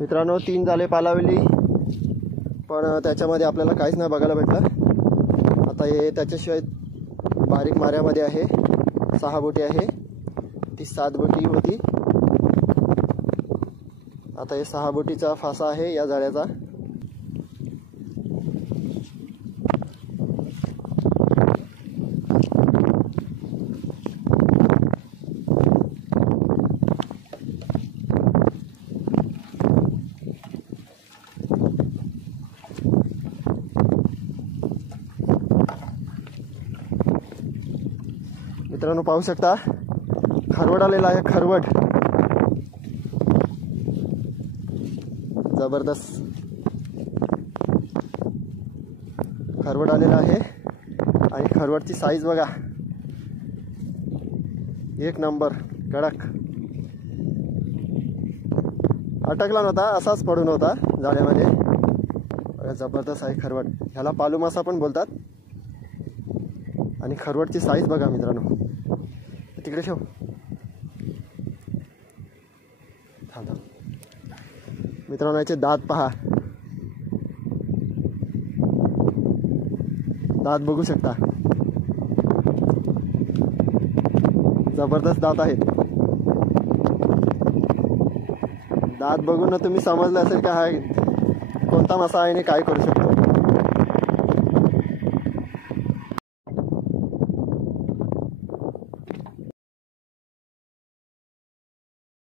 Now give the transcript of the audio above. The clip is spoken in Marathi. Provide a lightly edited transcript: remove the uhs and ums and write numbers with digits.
मित्रांनो 3 जाळे पालावली, पण त्याच्यामध्ये आपल्याला काहीच नाही बघायला भेटलं। आता हे त्याच्याशिवाय बारीक माऱ्यामध्ये आहे 6 बोटी आहे, ती 7 बोटी होती। आता हे 6 बोटीचा फासा आहे या जाळ्याचा। मित्रांनो पाहू शकता खरवड आलेला आहे, खरवड जबरदस्त खरवड आलेला आहे। आणि खरवडची साईज बघा, एक नंबर कडक। अटकला नव्हता, असाच पडून होता जाळ्यामध्ये। जबरदस्त आहे खरवड, ह्याला पालू मासा पण बोलतात। आणि खरवडची साईज बघा मित्रांनो, तिकडे ठेव थांब। मित्रांनो याचे दात पहा, दात बघू शकता, जबरदस्त दात आहेत। दात बघून तुम्ही समजलं असेल का हा कोणता मासा आहे आणि काय करू शकता।